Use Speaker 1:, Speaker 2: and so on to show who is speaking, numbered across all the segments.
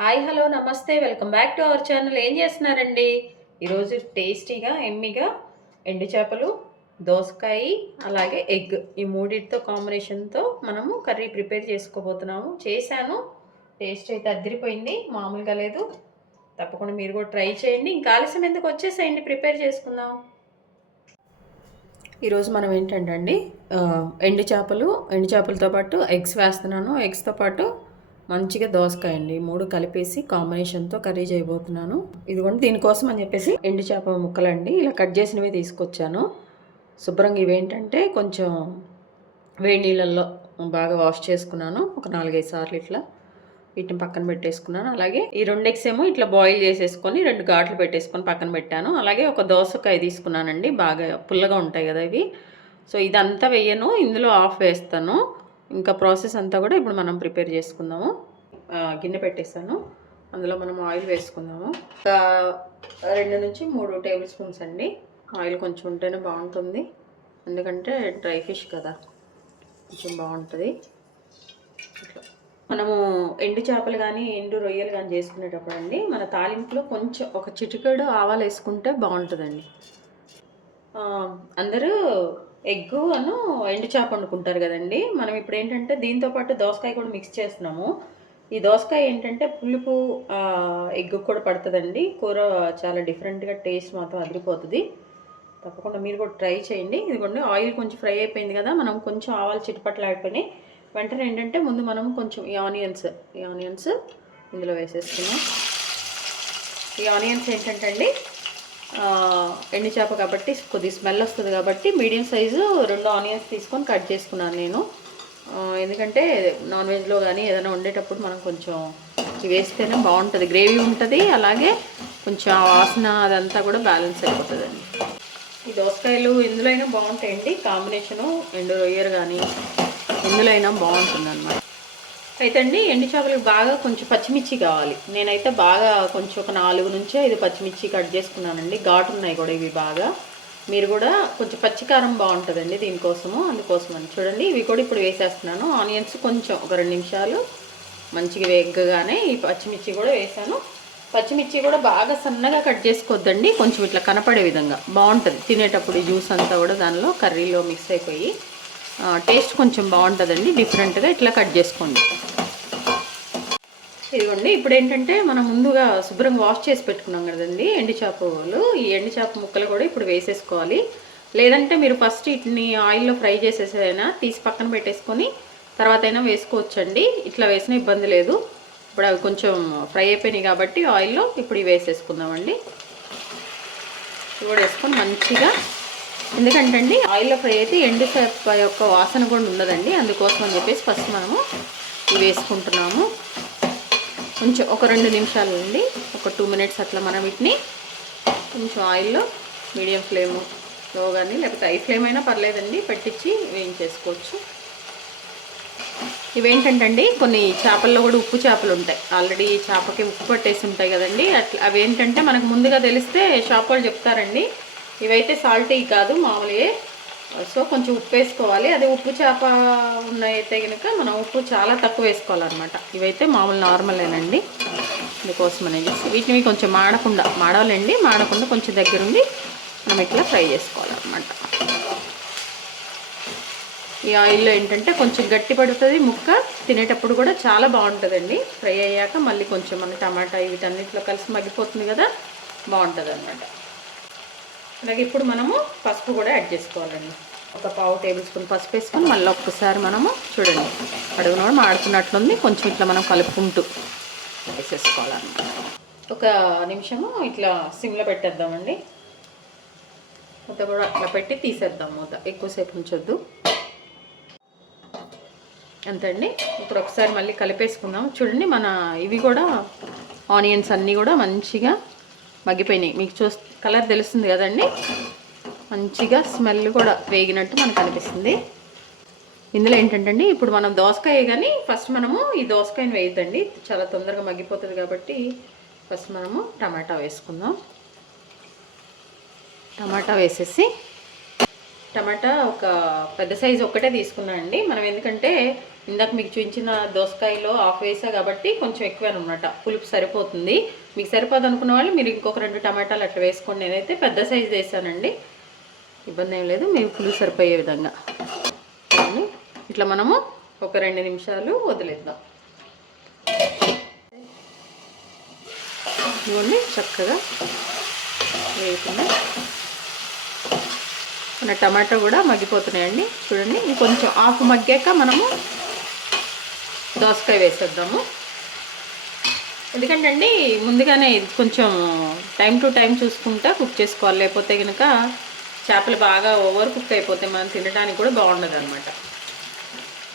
Speaker 1: Hi hello నమస్తే welcome back to our channel. ఏం చేస్తున్నారండి? ఈరోజు టేస్టీగా ఎమ్మిగా ఎండు చేపలు దోసకాయ అలాగే ఎగ్ ఈ మూడింటితో కాంబినేషన్తో మనము కర్రీ ప్రిపేర్ చేసుకోబోతున్నాము. చేశాను. టేస్ట్ అయితే అద్దరిపోయింది. మామూలుగా లేదు. తప్పకుండా మీరు కూడా ట్రై చేయండి. ఇంకా ఆలస్యం ఎందుకు వచ్చేసేయండి? ప్రిపేర్ చేసుకుందాం. ఈరోజు మనం ఏంటంటే అండి ఎండు చేపలు ఎండు చేపలతో పాటు ఎగ్స్ వేస్తున్నాను. ఎగ్స్తో పాటు మంచిగా దోసకాయ అండి. మూడు కలిపేసి కాంబినేషన్తో కర్రీ చేయబోతున్నాను. ఇదిగోండి దీనికోసం అని చెప్పేసి ఎండు చేప ముక్కలండి. ఇలా కట్ చేసినవి తీసుకొచ్చాను. శుభ్రంగా ఇవేంటంటే కొంచెం వేడి నీళ్ళల్లో బాగా వాష్ చేసుకున్నాను. ఒక నాలుగైదు సార్లు ఇట్లా వీటిని పక్కన పెట్టేసుకున్నాను. అలాగే ఈ రెండు ఎగ్స్ ఏమో ఇట్లా బాయిల్ చేసేసుకొని రెండు ఘాట్లు పెట్టేసుకొని పక్కన పెట్టాను. అలాగే ఒక దోసకాయ తీసుకున్నానండి. బాగా పుల్లగా ఉంటాయి కదా ఇవి. సో ఇదంతా వేయను. ఇందులో ఆఫ్ వేస్తాను. ఇంకా ప్రాసెస్ అంతా కూడా ఇప్పుడు మనం ప్రిపేర్ చేసుకుందాము. గిన్నె పెట్టేస్తాను. అందులో మనం ఆయిల్ వేసుకుందాము. ఒక రెండు నుంచి మూడు టేబుల్ స్పూన్స్ అండి. ఆయిల్ కొంచెం ఉంటేనే బాగుంటుంది. ఎందుకంటే డ్రై ఫిష్ కదా. కొంచెం బాగుంటుంది. ఇట్లా. మనము ఎండు చేపలు కానీ ఎండు రొయ్యలు కానీ చేసుకునేటప్పుడు అండి మన తాలింపులో కొంచెం ఒక చిటికెడు ఆవాలు వేసుకుంటే బాగుంటుందండి. అందరూ ఎగ్గును ఎండు చేప వండుకుంటారు కదండి. మనం ఇప్పుడు ఏంటంటే దీంతో పాటు దోసకాయ కూడా మిక్స్ చేస్తున్నాము. ఈ దోసకాయ ఏంటంటే పులుపు ఎగ్ ఎగ్గు కూడా పడుతుందండి. కూర చాలా డిఫరెంట్గా టేస్ట్ మాత్రం అదిరిపోతుంది. తప్పకుండా మీరు కూడా ట్రై చేయండి. ఇదిగోండి ఆయిల్ కొంచెం ఫ్రై అయిపోయింది కదా మనం కొంచెం ఆవాలు చిటపట్లు ఆడిపోయినాయి. వెంటనే ఏంటంటే ముందు మనం కొంచెం ఈ ఆనియన్స్ ఈ ఆనియన్స్ ఇందులో వేసేస్తున్నాం ఈ ఆనియన్స్ ఏంటంటే అండి ఎండు చేప కాబట్టి కొద్ది స్మెల్ వస్తుంది కాబట్టి మీడియం సైజు రెండు ఆనియన్స్ తీసుకొని కట్ చేసుకున్నాను నేను. ఎందుకంటే నాన్ వెజ్లో కానీ ఏదైనా వండేటప్పుడు మనం కొంచెం వేస్తేనే బాగుంటుంది. గ్రేవీ ఉంటుంది అలాగే కొంచెం వాసన అదంతా కూడా బ్యాలెన్స్ అయిపోతుందండి. ఈ దోసకాయలు ఎందులో అయినా బాగుంటాయండి. కాంబినేషను ఎండు రొయ్యలు కానీ ఎందులో అయినా బాగుంటుంది అయితే అండి ఎండు చేపలకు బాగా కొంచెం పచ్చిమిర్చి కావాలి. నేనైతే బాగా కొంచెం ఒక నాలుగు నుంచి ఐదు పచ్చిమిర్చి కట్ చేసుకున్నానండి. ఘాటు ఉన్నాయి కూడా ఇవి బాగా. మీరు కూడా కొంచెం పచ్చికారం బాగుంటుందండి దీనికోసము అందుకోసమని. చూడండి ఇవి కూడా ఇప్పుడు వేసేస్తున్నాను. ఆనియన్స్ కొంచెం ఒక రెండు నిమిషాలు మంచిగా వేగగానే ఈ పచ్చిమిర్చి కూడా వేసాను. పచ్చిమిర్చి కూడా బాగా సన్నగా కట్ చేసుకోవద్దండి. కొంచెం ఇట్లా కనపడే విధంగా. బాగుంటుంది. తినేటప్పుడు జ్యూస్ అంతా కూడా దానిలో కర్రీలో మిక్స్ అయిపోయి టేస్ట్ కొంచెం బాగుంటుందండి డిఫరెంట్గా ఇట్లా కట్ చేసుకోండి. ఇదిగోండి ఇప్పుడు ఏంటంటే మనం ముందుగా శుభ్రంగా వాష్ చేసి పెట్టుకున్నాం కదండి ఎండు చేపలు ఈ ఎండు చేప ముక్కలు కూడా ఇప్పుడు వేసేసుకోవాలి. లేదంటే మీరు ఫస్ట్ వీటిని ఆయిల్లో ఫ్రై చేసేసైనా తీసి పక్కన పెట్టేసుకొని తర్వాత అయినా వేసుకోవచ్చండి. ఇట్లా వేసిన ఇబ్బంది లేదు. ఇప్పుడు అవి కొంచెం ఫ్రై అయిపోయినాయి కాబట్టి ఆయిల్లో ఇప్పుడు ఇవి వేసేసుకుందామండి. ఇవి కూడా వేసుకొని మంచిగా ఎందుకంటే అండి ఆయిల్లో ఫ్రై అయితే ఎండు చేప యొక్క వాసన కూడా ఉండదండి. అందుకోసం అని చెప్పేసి ఫస్ట్ మనము వేసుకుంటున్నాము. కొంచెం ఒక రెండు నిమిషాలు అండి. ఒక టూ మినిట్స్ అట్లా మనం వీటిని కొంచెం ఆయిల్లో మీడియం ఫ్లేమ్లో కానీ లేకపోతే హై ఫ్లేమ్ అయినా పర్లేదండి. పెట్టించి వేయించేసుకోవచ్చు. ఇవేంటంటే అండి కొన్ని చేపల్లో కూడా ఉప్పు చేపలు ఉంటాయి. ఆల్రెడీ చేపకి ఉప్పు పట్టేసి ఉంటాయి కదండి. అట్లా అవి ఏంటంటే మనకు ముందుగా తెలిస్తే షాప్ వాళ్ళు చెప్తారండి. ఇవైతే సాల్టీ కాదు మామూలే సో కొంచెం ఉప్పు వేసుకోవాలి. అదే ఉప్పు చేప ఉన్నాయితే కనుక మనం ఉప్పు చాలా తక్కువ వేసుకోవాలన్నమాట. ఇవైతే మామూలు నార్మలేనండి. అందుకోసం అనేది వీటిని కొంచెం మాడకుండా మాడవాలండి. మాడకుండా కొంచెం దగ్గరుండి మనం ఇట్లా ఫ్రై చేసుకోవాలన్నమాట. ఈ ఆయిల్లో ఏంటంటే కొంచెం గట్టి పడుతుంది ముక్క. తినేటప్పుడు కూడా చాలా బాగుంటుందండి. ఫ్రై అయ్యాక మళ్ళీ కొంచెం మన టమాటా వీటన్నిటిలో కలిసి మగ్గిపోతుంది కదా బాగుంటుంది అనమాట అలాగే ఇప్పుడు మనము పసుపు కూడా యాడ్ చేసుకోవాలండి. ఒక పావు టేబుల్ స్పూన్ పసుపు వేసుకొని మళ్ళీ ఒక్కసారి మనము చూడండి. అడుగున కూడా మాడుతున్నట్లుంది. కొంచెం ఇట్లా మనం కలుపుకుంటూ వేసేసుకోవాలన్నమాట. ఒక నిమిషము ఇట్లా సిమ్లో పెట్టేద్దామండి. మూత కూడా అట్లా పెట్టి తీసేద్దాం మూత. ఎక్కువసేపు ఉంచొద్దు. అండి ఇప్పుడు ఒకసారి మళ్ళీ కలిపేసుకుందాం చూడండి మన ఇవి కూడా ఆనియన్స్ అన్నీ కూడా మంచిగా మగ్గిపోయినాయి. మీకు చూస్తే కలర్ తెలుస్తుంది కదండి? మంచిగా స్మెల్ కూడా వేగినట్టు మనకు అనిపిస్తుంది. ఇందులో ఏంటంటే అండి ఇప్పుడు మనం దోసకాయ కానీ ఫస్ట్ మనము ఈ దోసకాయని వేయద్దండి. చాలా తొందరగా మగ్గిపోతుంది కాబట్టి ఫస్ట్ మనము టమాటా వేసుకుందాం. టమాటా వేసేసి టమాటా ఒక పెద్ద సైజు ఒక్కటే తీసుకున్నాం అండి మనం ఎందుకంటే ఇందాక మీకు చూపించిన దోసకాయలో ఆఫ్ వేసా కాబట్టి కొంచెం ఎక్కువ అనమాట. పులుపు సరిపోతుంది. మీకు సరిపోదు అనుకున్న వాళ్ళు మీరు ఇంకొక రెండు టమాటాలు అట్లా వేసుకోండి. నేనైతే పెద్ద సైజు వేసానండి. ఇబ్బంది ఏం లేదు. మేము పులుపు సరిపోయే విధంగా. ఇట్లా మనము ఒక రెండు నిమిషాలు వదిలేద్దాం. ఇవన్నీ చక్కగా వేసుకున్నాం మన టమాటా కూడా మగ్గిపోతున్నాయండి. చూడండి ఇంకొంచెం ఆకు మగ్గాక మనము దోసకాయ వేసేద్దాము. ఎందుకంటే అండి ముందుగానే ఇది కొంచెం టైం టు టైం చూసుకుంటా కుక్ చేసుకోవాలి. లేకపోతే కనుక చేపలు బాగా ఓవర్ కుక్ అయిపోతే మనం తినడానికి కూడా బాగుండదు అనమాట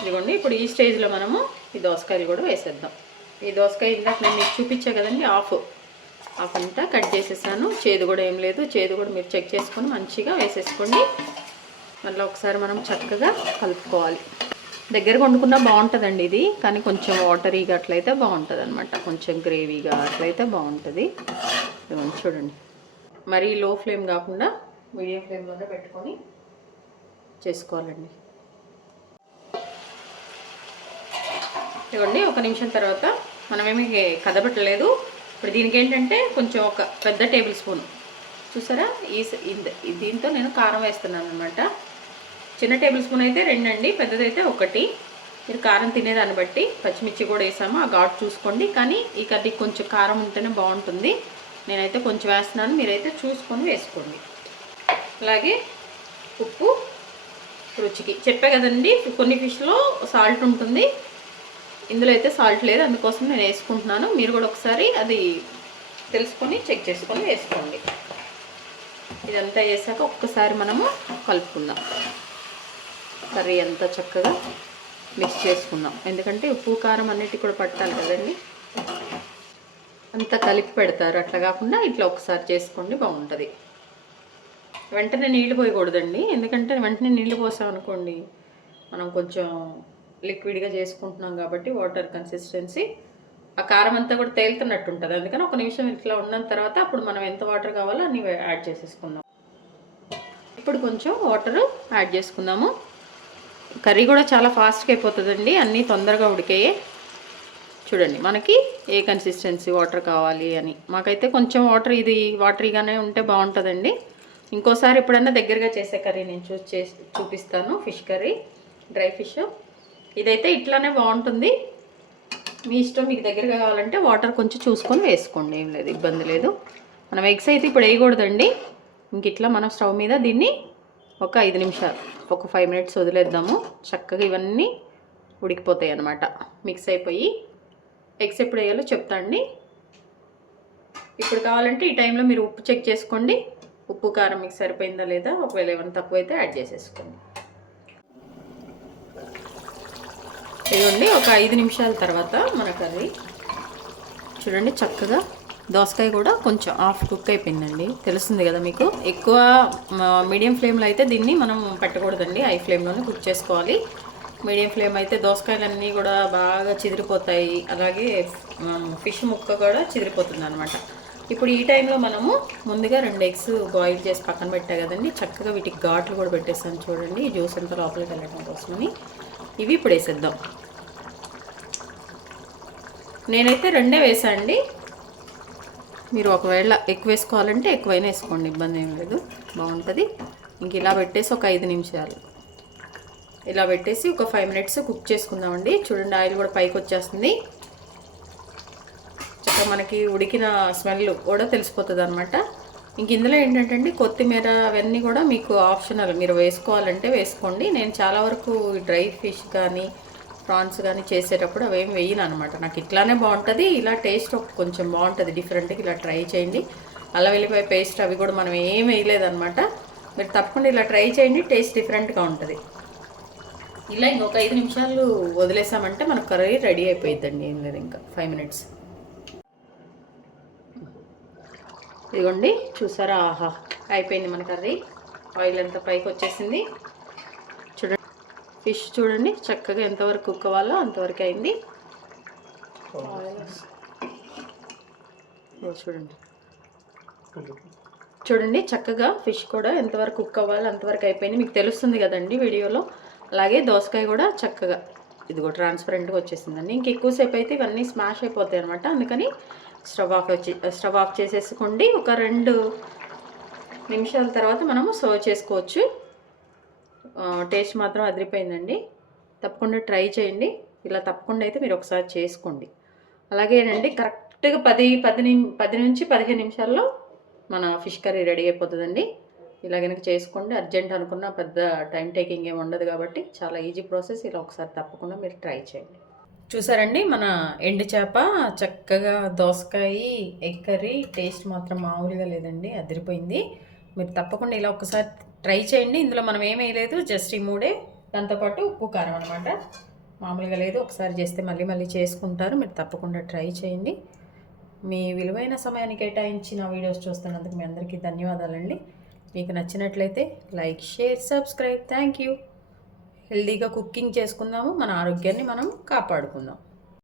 Speaker 1: ఇదిగోండి ఇప్పుడు ఈ స్టేజ్లో మనము ఈ దోసకాయలు కూడా వేసేద్దాం. ఈ దోసకాయ ఇందాక నేను మీకు చూపించా కదండి ఆఫ్. ఆఫ్ అంతా కట్ చేసేసాను. చేదు కూడా ఏం లేదు. చేదు కూడా మీరు చెక్ చేసుకొని మంచిగా వేసేసుకోండి. మళ్ళీ ఒకసారి మనం చక్కగా కలుపుకోవాలి. దగ్గరగా వండుకున్నా బాగుంటుందండి ఇది కానీ కొంచెం వాటరీగా అట్లయితే బాగుంటుంది అనమాట కొంచెం గ్రేవీగా అట్లయితే బాగుంటుంది. ఇదిగోండి చూడండి. మరీ లో ఫ్లేమ్ కాకుండా మీడియం ఫ్లేమ్లోనే పెట్టుకొని చేసుకోవాలండి. ఇవ్వండి ఒక నిమిషం తర్వాత మనమేమి కదపెట్టలేదు ఇప్పుడు దీనికి ఏంటంటే కొంచెం ఒక పెద్ద టేబుల్ స్పూన్. చూసారా? ఈ స- ఈ దీంతో నేను కారం వేస్తున్నాను అనమాట చిన్న టేబుల్ స్పూన్ అయితే రెండండి పెద్దదైతే ఒకటి. మీరు కారం తినేదాన్ని బట్టి పచ్చిమిర్చి కూడా వేసాము ఆ ఘాటు చూసుకోండి. కానీ ఈ కర్రీ కొంచెం కారం ఉంటేనే బాగుంటుంది. నేనైతే కొంచెం వేస్తున్నాను మీరైతే చూసుకొని వేసుకోండి. అలాగే ఉప్పు రుచికి. చెప్పా కదండి కొన్ని ఫిష్లో సాల్ట్ ఉంటుంది. ఇందులో అయితే సాల్ట్ లేదు అందుకోసం నేను వేసుకుంటున్నాను. మీరు కూడా ఒకసారి అది తెలుసుకొని చెక్ చేసుకొని వేసుకోండి. ఇదంతా వేసాక ఒక్కసారి మనము కలుపుకుందాం. కర్రీ అంతా చక్కగా మిక్స్ చేసుకుందాం ఎందుకంటే ఉప్పు కారం అన్నిటి కూడా పట్టాలి కదండి. అంతా కలిపి పెడతారు. అట్లా కాకుండా ఇట్లా ఒకసారి చేసుకోండి బాగుంటుంది. వెంటనే నీళ్ళు పోయకూడదండి. ఎందుకంటే వెంటనే నీళ్ళు పోసాం అనుకోండి మనం కొంచెం లిక్విడ్గా చేసుకుంటున్నాం కాబట్టి వాటర్ కన్సిస్టెన్సీ ఆ కారం అంతా కూడా తేలుతున్నట్టు ఉంటుంది. అందుకని ఒక నిమిషం ఇట్లా ఉన్న తర్వాత అప్పుడు మనం ఎంత వాటర్ కావాలో అన్నీ యాడ్ చేసేసుకుందాం. ఇప్పుడు కొంచెం వాటర్ యాడ్ చేసుకుందాము. కర్రీ కూడా చాలా ఫాస్ట్గా అయిపోతుందండి. అన్నీ తొందరగా ఉడికాయి. చూడండి మనకి ఏ కన్సిస్టెన్సీ వాటర్ కావాలి అని. మాకైతే కొంచెం వాటర్ ఇది వాటరీగానే ఉంటే బాగుంటుందండి. ఇంకోసారి ఎప్పుడన్నా దగ్గరగా చేసే కర్రీ నేను చూ చేసి చూపిస్తాను ఫిష్ కర్రీ డ్రై ఫిష్. ఇదైతే ఇట్లానే బాగుంటుంది. మీ ఇష్టం మీకు దగ్గరగా కావాలంటే వాటర్ కొంచెం చూసుకొని వేసుకోండి ఏం లేదు ఇబ్బంది లేదు. మనం ఎగ్స్ అయితే ఇప్పుడు వేయకూడదండి. ఇంక ఇట్లా మనం స్టవ్ మీద దీన్ని ఒక ఐదు నిమిషాలు ఒక ఫైవ్ మినిట్స్ వదిలేద్దాము. చక్కగా ఇవన్నీ ఉడికిపోతాయి అన్నమాట. మిక్స్ అయిపోయి ఎగ్స్ ఎప్పుడు వేయాలో చెప్తా అండి. ఇప్పుడు కావాలంటే ఈ టైంలో మీరు ఉప్పు చెక్ చేసుకోండి. ఉప్పు కారం మీకు సరిపోయిందా లేదా? ఒకవేళ ఏమైనా తక్కువ అయితే యాడ్ చేసేసుకోండి. ఇదిగోండి ఒక ఐదు నిమిషాల తర్వాత మనకు అది చూడండి చక్కగా దోసకాయ కూడా కొంచెం హాఫ్ కుక్ అయిపోయిందండి. తెలుస్తుంది కదా మీకు? ఎక్కువ మీడియం ఫ్లేమ్లో అయితే దీన్ని మనం పెట్టకూడదండి. హై ఫ్లేమ్లోనే కుక్ చేసుకోవాలి. మీడియం ఫ్లేమ్ అయితే దోసకాయలన్నీ కూడా బాగా చిదిరిపోతాయి. అలాగే ఫిష్ ముక్క కూడా చిదిరిపోతుంది అనమాట ఇప్పుడు ఈ టైంలో మనము ముందుగా రెండు ఎగ్స్ బాయిల్ చేసి పక్కన పెట్టా కదండి. చక్కగా వీటికి ఘాట్లు కూడా పెట్టేస్తాను చూడండి. జ్యూస్ అంతా లోపలికి వెళ్ళడం కోసమని. ఇవి ఇప్పుడు వేసేద్దాం. నేనైతే రెండే వేసాండి మీరు ఒకవేళ ఎక్కువ వేసుకోవాలంటే ఎక్కువైనా వేసుకోండి ఇబ్బంది ఏం లేదు. బాగుంటుంది. ఇంక ఇలా పెట్టేసి ఒక ఐదు నిమిషాలు. ఇలా పెట్టేసి ఒక ఫైవ్ మినిట్స్ కుక్ చేసుకుందామండి. చూడండి ఆయిల్ కూడా పైకి వచ్చేస్తుంది. చక్కగా మనకి ఉడికిన స్మెల్ కూడా తెలిసిపోతుంది అనమాట ఇంక ఇందులో ఏంటంటే అండి కొత్తిమీర అవన్నీ కూడా మీకు ఆప్షనల్. మీరు వేసుకోవాలంటే వేసుకోండి. నేను చాలా వరకు డ్రై ఫిష్ కానీ ప్రాన్స్ కానీ చేసేటప్పుడు అవేం వేయను అనమాట నాకు ఇట్లానే బాగుంటుంది ఇలా టేస్ట్ కొంచెం బాగుంటుంది డిఫరెంట్గా ఇలా ట్రై చేయండి. అలా వెళ్ళిపోయి పేస్ట్ అవి కూడా మనం ఏం వేయలేదన్నమాట. మీరు తప్పకుండా ఇలా ట్రై చేయండి టేస్ట్ డిఫరెంట్గా ఉంటుంది. ఇలా ఇంకొక ఐదు నిమిషాలు వదిలేసామంటే మన కర్రీ రెడీ అయిపోయిద్దండి. ఏం లేదు ఇంకా ఫైవ్ మినిట్స్. ఇదిగోండి చూసారా? ఆహా అయిపోయింది మన కర్రీ. ఆయిల్ అంతా పైకి వచ్చేసింది. ఫిష్ చూడండి చక్కగా ఎంతవరకు కుక్ అవ్వాలో అంతవరకు అయింది. చూడండి. చూడండి చక్కగా ఫిష్ కూడా ఎంతవరకు కుక్ అవ్వాలో అంతవరకు అయిపోయింది. మీకు తెలుస్తుంది కదండి వీడియోలో. అలాగే దోసకాయ కూడా చక్కగా ఇదిగో ట్రాన్స్పరెంట్గా వచ్చేసిందండి. ఇంక ఎక్కువసేపు అయితే ఇవన్నీ స్మాష్ అయిపోతాయి అనమాట అందుకని స్టవ్ ఆఫ్ వచ్చి స్టవ్ ఆఫ్ చేసేసుకోండి. ఒక రెండు నిమిషాల తర్వాత మనము సర్వ్ చేసుకోవచ్చు. టేస్ట్ మాత్రం అదిరిపోయిందండి. తప్పకుండా ట్రై చేయండి. ఇలా తప్పకుండా అయితే మీరు ఒకసారి చేసుకోండి. అలాగేనండి కరెక్ట్గా పది పది నిమి పది నుంచి పదిహేను నిమిషాల్లో మన ఫిష్ కర్రీ రెడీ అయిపోతుందండి. ఇలా కనుక చేసుకోండి. అర్జెంట్ అనుకున్న పెద్ద టైం టేకింగ్ ఏమి ఉండదు కాబట్టి చాలా ఈజీ ప్రాసెస్. ఇలా ఒకసారి తప్పకుండా మీరు ట్రై చేయండి. చూసారండి మన ఎండు చేప చక్కగా దోసకాయ ఎగ్ కర్రీ టేస్ట్ మాత్రం మామూలుగా లేదండి. అదిరిపోయింది. మీరు తప్పకుండా ఇలా ఒకసారి ట్రై చేయండి. ఇందులో మనం ఏమీ జస్ట్ ఈ మూడే. దాంతోపాటు ఉప్పు కారం అనమాట మామూలుగా లేదు. ఒకసారి చేస్తే మళ్ళీ మళ్ళీ చేసుకుంటారు. మీరు తప్పకుండా ట్రై చేయండి. మీ విలువైన సమయాన్ని కేటాయించిన వీడియోస్ చూస్తున్నందుకు మీ అందరికీ ధన్యవాదాలండి. మీకు నచ్చినట్లయితే like share subscribe. Thank you. హెల్దీగా కుకింగ్ చేసుకుందాము. మన ఆరోగ్యాన్ని మనం కాపాడుకుందాం.